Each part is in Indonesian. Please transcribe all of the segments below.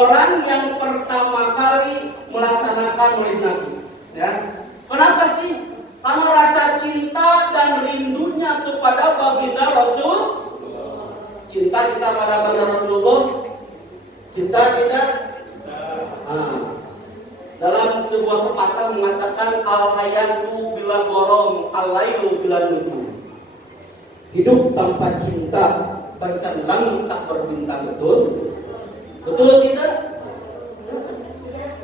orang yang pertama kali melaksanakan Maulid Nabi. Ya. Kenapa sih? Karena rasa cinta dan rindunya kepada baginda Rasul. Cinta kita pada baginda Rasulullah. Cinta kita. Dalam sebuah pepatah mengatakan al-hayatu bila gorom, al-lailu bila nujum. Hidup tanpa cinta bagaikan langit tak berbintang. Betul? Betul tidak?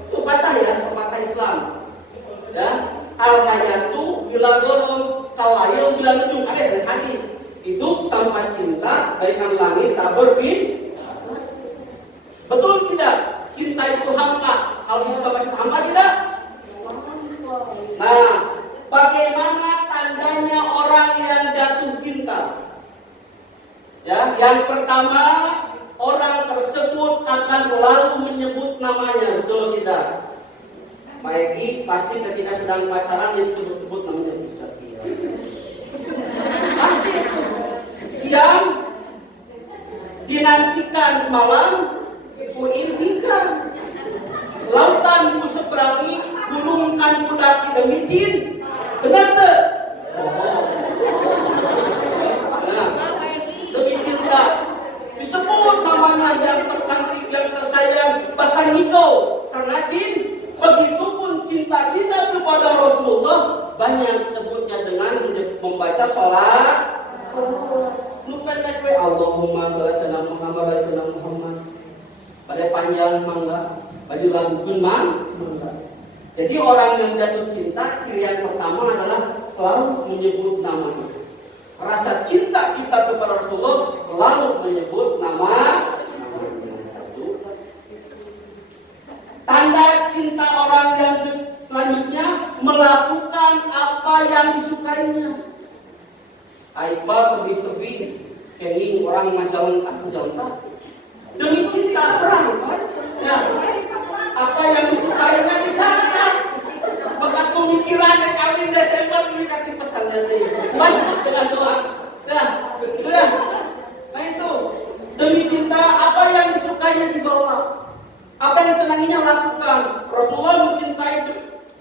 Itu pepatah ya, pepatah Islam. Ya, al-hayatu bila gorom, al-lailu bila nujum. Ada hadis. Hidup tanpa cinta bagaikan langit tak berbintang. Betul tidak? Cinta itu hampa. Kalau kita baca hampa tidak? Nah, bagaimana tandanya orang yang jatuh cinta? Ya, yang pertama, orang tersebut akan selalu menyebut namanya, betul tidak? Pak Egi pasti ketika sedang pacaran disebut-sebut namanya Setia. Pasti. Siang dinantikan, malam kuimpikan. Lautan ku seberangi, gunungkan ku daki demi cinta. Benar tak? Nah, demi cinta disebut namanya yang tercantik, yang tersayang, bahkan engkau karena cinta. Begitupun cinta kita kepada Rasulullah banyak sebutnya dengan membaca sholat. Lupa nekwe Allahumma sholli ala Muhammad. Pada panjang mangga, baju langgeng mangga. Jadi orang yang jatuh cinta, ciri yang pertama adalah selalu menyebut namanya. Rasa cinta kita kepada Rasulullah selalu menyebut namanya. Tanda cinta orang yang selanjutnya melakukan apa yang disukainya. Aibar tebih-tebih, kenging orang majalah jalan demi cinta orang kan? Ya. Apa yang disukainya dicatat. Bakat pemikiran yang kawin Desember dikasih pesannya teh. Banyak dengan doa. Nah, nah itu demi cinta apa yang disukainya dibawa. Apa yang senanginya lakukan. Rasulullah mencintai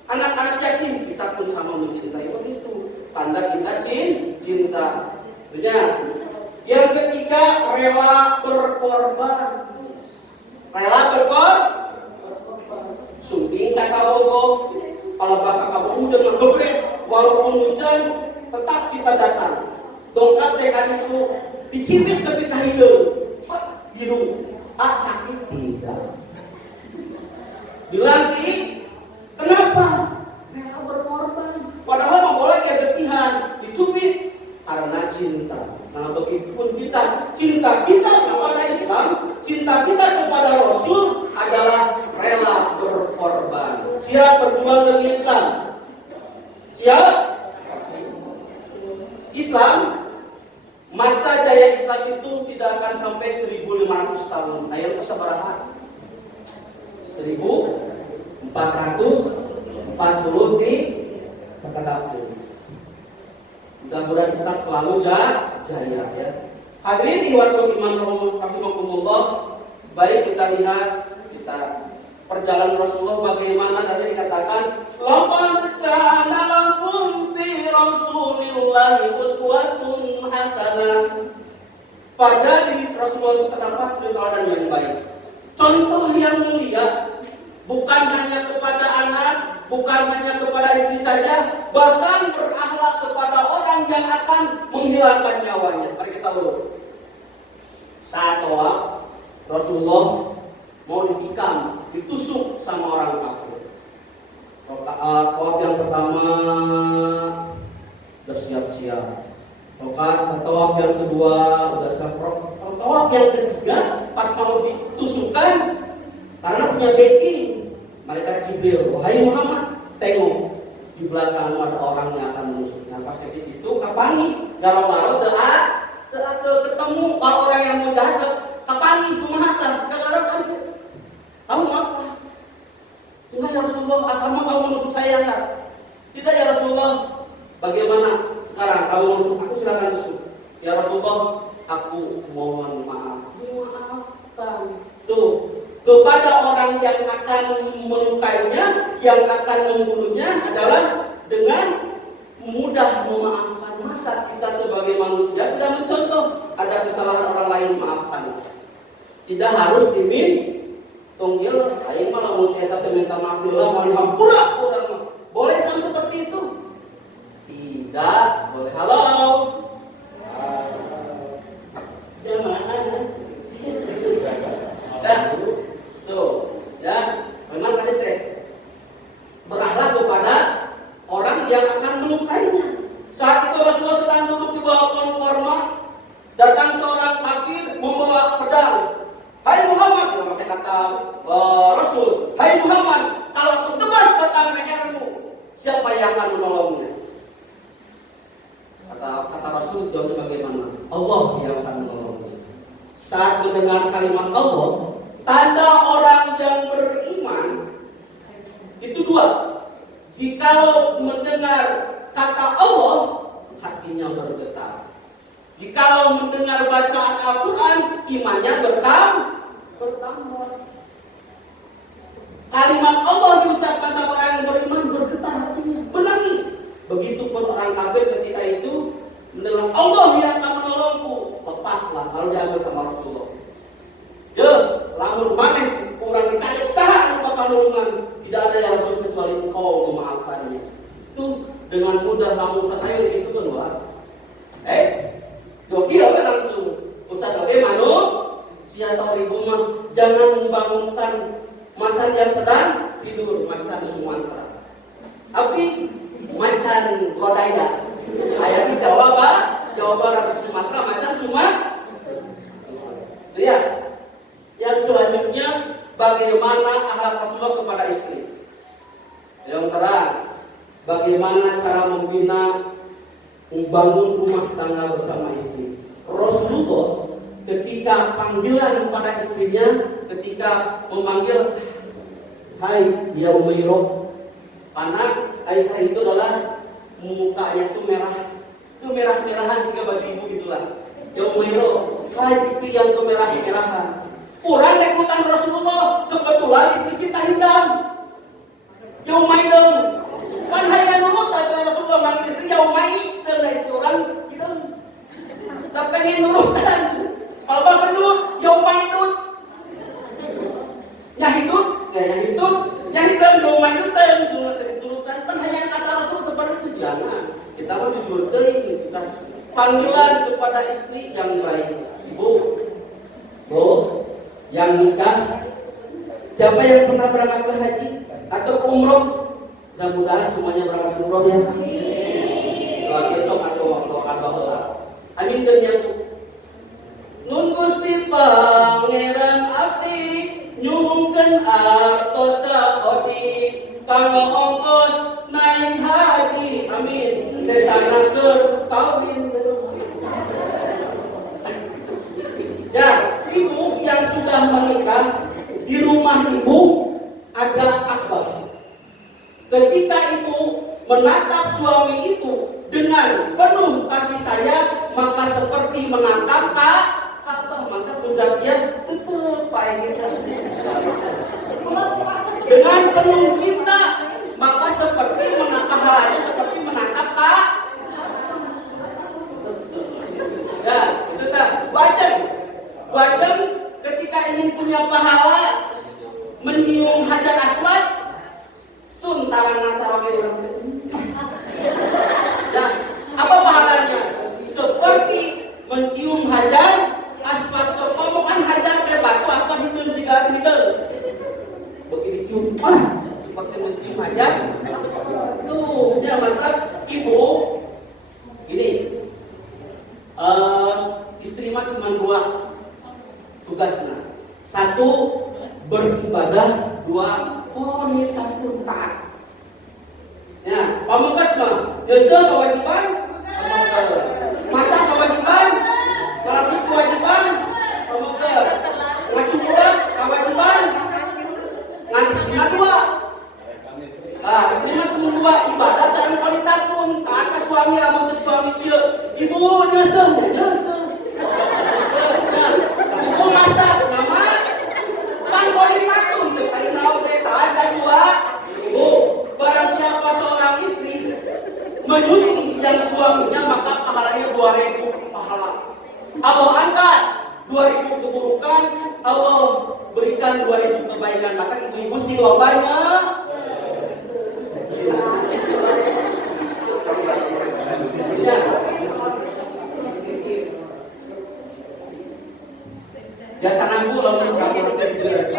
anak-anak yatim, kita pun sama mencintai begitu. Tanda kita cinta. Benar. Yang ketiga, rela berkorban. Rela berkorban. Sumping kata bogo, kalau bakal kamu hujan ngegebrek, walaupun hujan, tetap kita datang. Dongkap tekan itu dicibit tapi hidung, sakit tidak. Dilanti, kenapa? Rela berkorban. Padahal mah boleh kayak betihan, dicubit karena cinta. Nah, begitupun kita, cinta kita kepada Islam, cinta kita kepada Rasul adalah rela berkorban. Siap berjuang demi Islam? Siap? Islam, masa jaya Islam itu tidak akan sampai 1500 tahun. Ayo kesabaran. 1440 di Sakadapu. Mudah-mudahan Islam selalu jaya ya. Hadirin ihwatul iman rahimakumullah. Baik kita lihat perjalanan Rasulullah bagaimana tadi dikatakan laqad kana lakum fi Rasulillahi uswatun hasanah. Pada diri Rasulullah itu terdapat suri tauladan yang baik. Contoh yang mulia bukan hanya kepada anak, bukan hanya kepada istri saja, bahkan berakhlak kepada orang yang akan menghilangkan nyawanya. Mari kita urut. Saat tawaf, Rasulullah mau ditikam, ditusuk sama orang kafir. Tawaf yang pertama udah siap-siap. Tawaf yang kedua udah siap. Tawaf yang ketiga pas mau ditusukkan karena punya backing. Malaikat Jibril, wahai Muhammad, tengok di belakangmu ada orang yang akan menusuknya. Pas kayak gitu, kapani, garau-garau ketemu kalau orang yang mau jahat, kapani, kumaha tah, garau kan? Kamu apa? Enggak ya Rasulullah, kamu tahu menusuk saya enggak? Tidak ya Rasulullah. Bagaimana sekarang kamu menusuk aku, silakan tusuk. Ya Rasulullah, aku mohon maaf. Maafkan. Tuh. kepada orang yang akan melukainya, yang akan membunuhnya adalah dengan mudah memaafkan. Masa kita sebagai manusia tidak mencontoh ada kesalahan orang lain maafkan? Tidak harus dimin tonggil, aing malah manusia tak minta maaf lah, mau dihampura orang. Boleh sama seperti itu? Tidak boleh. Halo. Jangan. Tuh, ya, memang tadi teh berakhlak kepada orang yang akan melukainya. Saat itu Rasulullah sedang duduk di bawah pohon korma, datang seorang kafir membawa pedang. Hai Muhammad, kita pakai kata Rasul. Hai Muhammad, kalau aku tebas batang lehermu, siapa yang akan menolongnya? Kata Rasul, jawabnya bagaimana? Allah yang akan menolongnya. Saat mendengar kalimat Allah, tanda orang yang beriman itu dua. Jikalau mendengar kata Allah, hatinya bergetar. Jikalau mendengar bacaan Al-Quran, imannya bertambah. Kalimat Allah diucapkan sama orang yang beriman, bergetar hatinya, menangis. Begitupun orang kafir ketika itu mendengar Allah yang akan menolongku, lepaslah, lalu diambil sama Rasulullah. Ya, lamun maneh kurang dikadek saha nu pakalungan, tidak ada yang langsung kecuali engkau memaafkannya. Itu dengan mudah lamun sataya itu kan wah. Doki kan langsung. Ustaz bagaimana? Siasa ibu mah jangan membangunkan macan yang sedang tidur, macan Sumatera. Tapi macan Lodaya. Ayat di Jawa Barat Sumatera, macan Sumatera. Lihat. Yang selanjutnya, bagaimana akhlak Rasulullah kepada istri. Yang terang, bagaimana cara membina, membangun rumah tangga bersama istri. Rasulullah ketika panggilan kepada istrinya, ketika memanggil, hai ya Umayroh, karena Aisyah itu adalah mukanya itu merah, kemerah-merahan sehingga baju ibu gitulah. Ya Umayroh, hai pipi yang kemerah-merahan. Kurang rekrutan Rasulullah, kebetulan istri kita hidam. Ya Umayroh, kan hayang nurut aja Rasulullah manggil istri ya Umayroh, dan istri orang hidam. Tak pengen nurutan. Kalau bang pendut, ya Umayroh. Nyahidut, ya Umayroh dan jumlah turutan. Kan hayang kata Rasul seperti itu, jangan. Kita mau jujur deh, kita panggilan kepada istri yang baik. Ibu, yang nikah, siapa yang pernah berangkat ke haji atau ke umroh? Mudah-mudahan semuanya berangkat ke umroh ya. Besok atau waktu Allah. Amin ternyata. Nun Gusti Pangeran abdi nyuhungkeun artos sakodi kanggo ongkos naik haji. Amin. Sesana keur kawin. Ya, ibu yang sudah menikah, di rumah ibu ada Ka'bah. Ketika ibu menatap suami itu dengan penuh kasih sayang, maka seperti menatap Ka'bah, maka Zakiyah tetap baik kita. Dengan penuh cinta, maka seperti menatap halanya seperti menatap Ka'bah. Ya, itu tak wajar ketika ingin punya pahala menyium Hajar Aswad, sun tangan ngacarake ya, apa pahalanya? Seperti mencium Hajar Aswad. Kamu kan Hajar teh batu, Aswad hideung siga hideung. Begitu cium, seperti mencium Hajar. Tuh, ya mantap. Ibu, ini istri mah cuma dua tugasnya. Satu, beribadah. Dua, qanitatun taat. Ya, pamungkas mah geuseuh kewajiban, masak kewajiban, ngarep kewajiban, pamungkas. Ngasih surat kewajiban. Ngan istri dua. Istri mah cuma dua, ibadah sareng qanitatun. Taat ka suami, lamun cek suami kieu, ibu geuseuh. Ibu masak, nyaman. Pan Allah angkat 2000 keburukan, Allah berikan 2000 kebaikan. Maka ibu-ibu sih lobanya. Biasa nampu lawan kamu kita juga.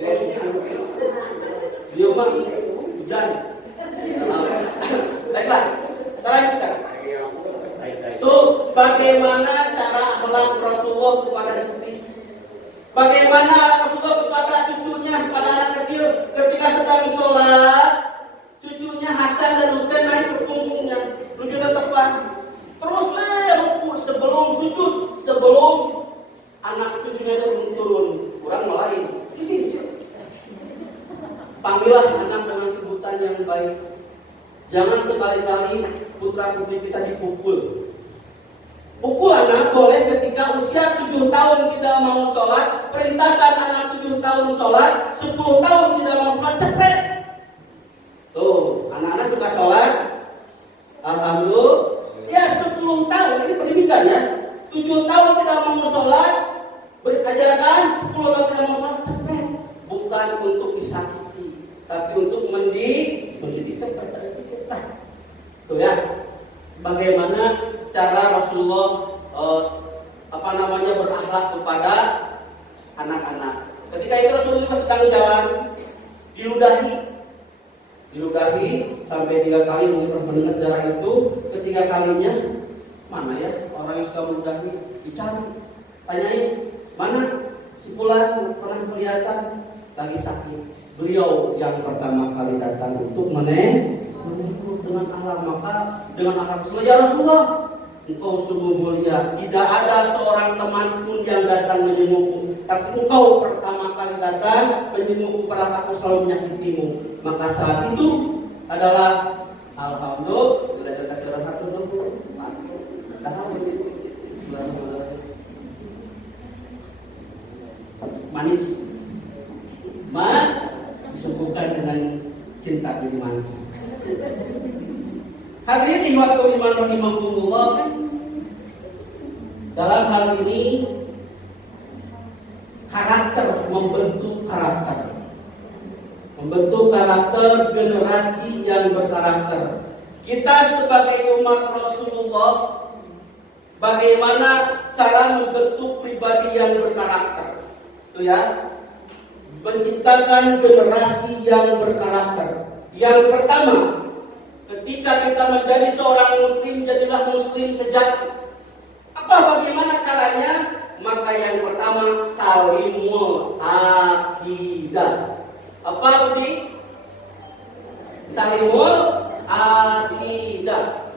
Ya susu. Dia mah hujan. Baiklah, kita lanjutkan. Itu bagaimana cara akhlak Rasulullah kepada istri. Bagaimana Rasulullah kepada cucunya, kepada anak kecil ketika sedang sholat. Cucunya Hasan dan Husain main ke punggungnya, menuju ke depan. Terus ruku sebelum sujud, sebelum anak cucunya itu turun. Kurang melain. Panggillah anak dengan sebutan yang baik. Jangan sekali-kali putra putri kita dipukul. Pukul anak boleh ketika usia 7 tahun tidak mau sholat. Perintahkan anak 7 tahun sholat, 10 tahun tidak mau sholat, cepet. Tuh, anak-anak suka sholat. Alhamdulillah. Ya 10 tahun, ini pendidikan ya. 7 tahun tidak mau sholat, berajarkan 10 tahun tidak mau sholat, cepet. Bukan untuk disakiti, tapi untuk mendidik cepat. Tuh ya, bagaimana cara Rasulullah berakhlak kepada anak-anak. Ketika itu Rasulullah sedang jalan, diludahi sampai 3 kali. Mungkin pernah mendengar sejarah itu. Ketiga kalinya, mana ya orang yang suka meludahi? Dicari, tanyain, mana si fulan pernah kelihatan lagi sakit. Beliau yang pertama kali datang untuk menegur dengan akhlak. Maka dengan akhlak Rasulullah, ya Rasulullah, engkau sungguh mulia. Tidak ada seorang teman pun yang datang menyembuhku, tapi engkau pertama kali datang menyembuhku pada aku selalu menyakitimu. Maka saat itu adalah alhamdulillah. Bila kita sekarang satu dulu, manis, disembuhkan dengan cinta jadi manis. Hadirin ihwatul iman rahimakumullah. Dalam hal ini karakter, membentuk karakter generasi yang berkarakter. Kita sebagai umat Rasulullah, bagaimana cara membentuk pribadi yang berkarakter? Itu ya, menciptakan generasi yang berkarakter. Yang pertama, ketika kita menjadi seorang muslim, jadilah muslim sejati. Bagaimana caranya? Maka yang pertama, salimul akidah. Apa Budi? Salimul akidah.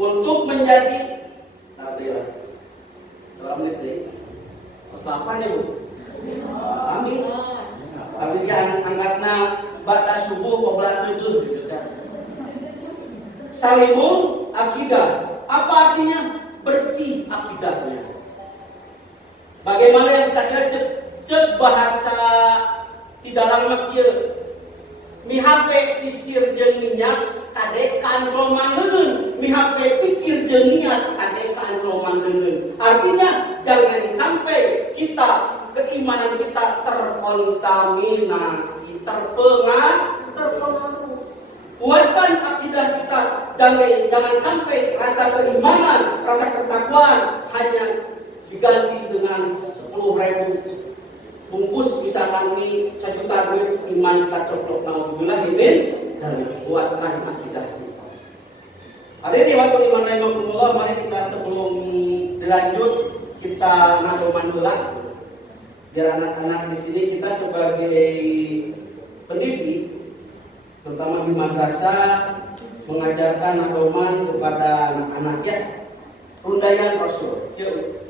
Untuk menjadi berapa menit deh? Pas 8 ya Bu? Amin. Tapi dia angkatnya ba'da subuh, qobla subuh gitu kan. Salimul akidah. Apa artinya? Bersih akidahnya. Bagaimana yang bisa kita cek bahasa tidak lama kieu. Mihape sisir jeung minyak kade kancroman leungeun, mihape pikir jeung niat kade kancroman leungeun. Artinya jangan sampai keimanan kita terkontaminasi, terpengaruh. Kuatkan akidah kita, jangan sampai rasa keimanan, rasa ketakwaan hanya diganti dengan 10.000 bungkus misalkan mie 1 juta duit, iman kita coplok naudzubillah ini, dan kuatkan akidah kita. Hari ini waktu iman rahimakumullah, mari kita sebelum dilanjut kita ngadoman heula. Biar anak-anak di sini kita sebagai pendidik, terutama di madrasah, mengajarkan nadoman kepada anak-anak ya. Rundayan Rasul. Yuk,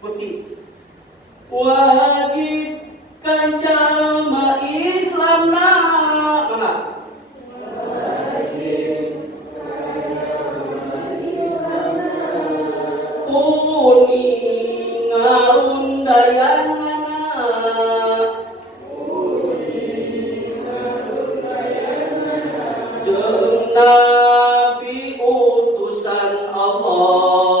putih. Wajib kan jalma Islamna. Mana? Wajib kan jalma Islamna. Kuning ngarundayan mana? Nabi utusan Allah.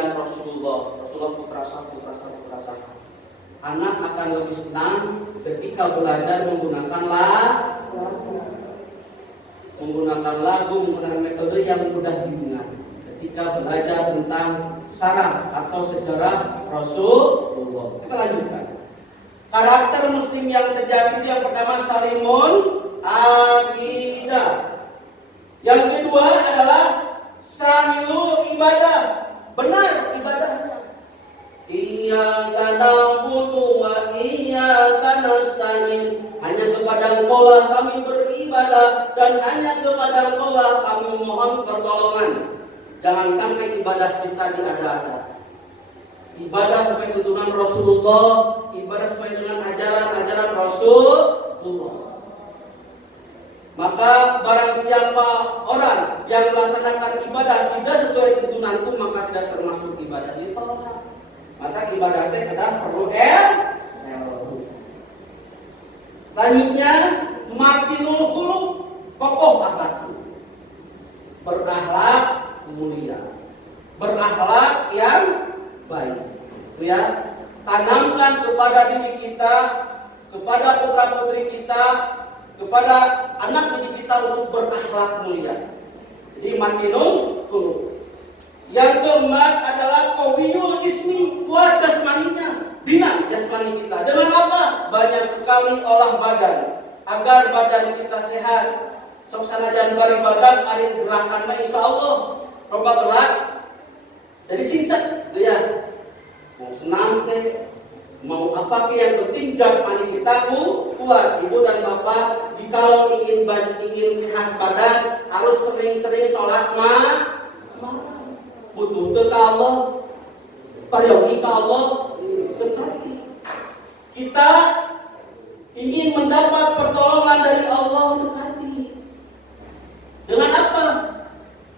teladan Rasulullah. Rasulullah putra satu. Anak akan lebih senang ketika belajar menggunakan lagu, menggunakan metode yang mudah diingat. Ketika belajar tentang sarah atau sejarah Rasulullah. Kita lanjutkan. Karakter muslim yang sejati yang pertama salimun akidah. Yang kedua adalah sahilul ibadah. Benar ibadahnya. Iyyaka na'budu wa iyyaka nasta'in. Hanya kepada Engkau kami beribadah dan hanya kepada Engkau kami mohon pertolongan. Jangan sampai ibadah kita diada-ada. Ibadah sesuai tuntunan Rasulullah, ibadah sesuai dengan ajaran Rasulullah. Maka barang siapa orang yang melaksanakan ibadah tidak sesuai tuntunanku, maka tidak termasuk ibadah ditolak. Maka ibadah teh perlu Selanjutnya matinul khuluq, kokoh akhlak. Berakhlak mulia. Berakhlak yang baik. Itu ya. Tanamkan kepada diri kita, kepada putra-putri kita, kepada anak didik kita untuk berakhlak mulia. Jadi matinul khuluq. Yang keempat adalah qawiyul jismi, kuat jasmaninya, bina jasmani kita. Dengan apa? Banyak sekali olah badan agar badan kita sehat. Sok sanajan bari badan ari gerakanna insyaallah loba berat. Jadi singset gitu ya. Mau senam ke, mau apa ke, yang penting jasmani kita kuat. Ibu dan bapak, jikalau ingin sehat badan harus sering-sering sholat butuh ke Allah, peryogi ke Allah, dekati. Kita ingin mendapat pertolongan dari Allah, dekati. Dengan apa?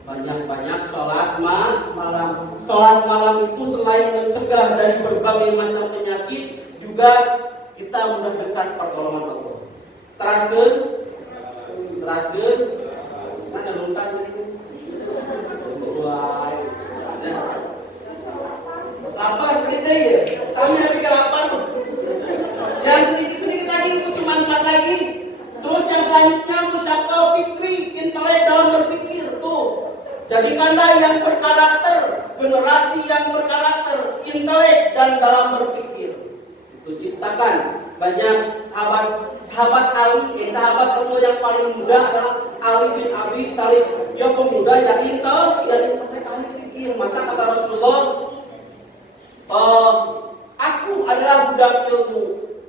Banyak-banyak sholat malam. Sholat malam itu selain mencegah dari berbagai macam penyakit, juga kita mudah dekat pertolongan Allah. Teraskeun, mana luntan ini? Lapar sedikit ya, sambil pikir lapar. Yang sedikit lagi itu cuma 4 lagi. Terus yang selanjutnya musyakal fikri, intelek dalam berpikir tuh. Jadikanlah yang berkarakter, generasi yang berkarakter, intelek dan dalam berpikir. Itu ciptakan banyak sahabat Ali, sahabat Rasul yang paling muda adalah Ali bin Abi Thalib. Dia pemuda yang intel, yang sekali pikir. Maka kata Rasulullah, aku adalah budak ilmu.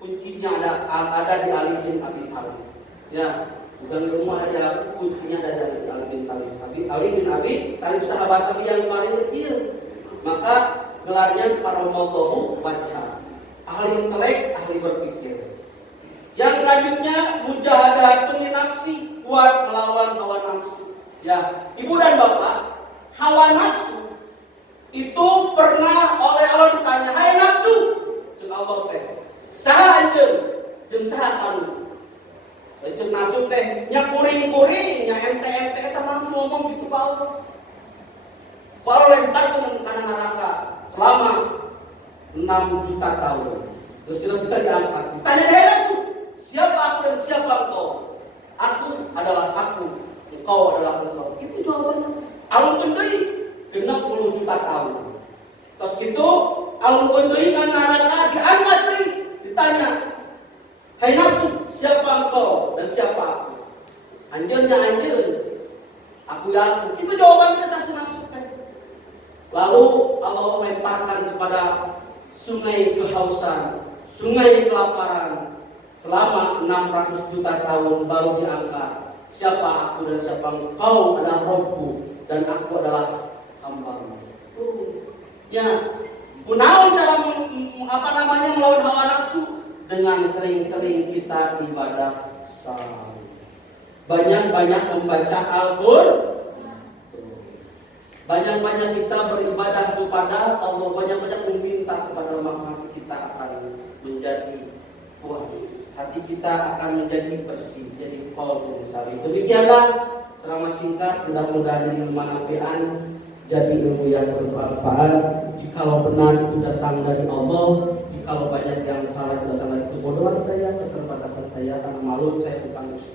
Kuncinya ada di Ali bin Abi Thalib. Ya, bukan ilmu ada di aku, kuncinya ada di Ali bin Thalib. Ali bin Abi Thalib sahabat Nabi yang paling kecil. Maka gelarnya karamallahu wajhah. Ahli intelek, ahli berpikir. Yang selanjutnya mujahadatun nafsi, kuat melawan hawa nafsu. Ya, ibu dan bapak, hawa nafsu itu pernah oleh Allah ditanya, hai nafsu, jeung Allah teh, saha anjeun, jeung saha kamu. Jeung nafsu teh nya kuring-kuring, nya ente-ente eta nafsu ngomong gitu ka Allah. Kalau lempar kana neraka selama 6 juta tahun. Terus kita diangkat. Tanya dia aku, siapa aku dan siapa engkau? Aku adalah aku, engkau adalah engkau. Itu jawabannya. Alun pendei 60 juta tahun. Terus itu alun pendei kan neraka diangkat deui, ditanya, hai nafsu, siapa engkau dan siapa aku? Anjeunnya anjeun, aku ya aku. Itu jawabannya atas nafsu kan. Lalu Allah lemparkan kepada sungai kehausan, sungai kelaparan selama 600 juta tahun baru diangkat. Siapa aku dan siapa engkau adalah Robku dan aku adalah hamba-Mu. Ya, kunaon cara melawan hawa nafsu? Dengan sering-sering kita ibadah salat. Banyak-banyak membaca Al-Qur'an. Banyak-banyak kita beribadah kepada Allah, banyak-banyak meminta kepada Allah, maka kita akan menjadi kuat. Hati kita akan menjadi bersih, jadi qalbun salim. Demikianlah ceramah singkat, mudah-mudahan ini bermanfaat, jadi ilmu yang bermanfaat. Jikalau benar itu datang dari Allah, jikalau banyak yang salah itu datang dari kebodohan saya, keterbatasan saya, karena malu saya bukan ustaz.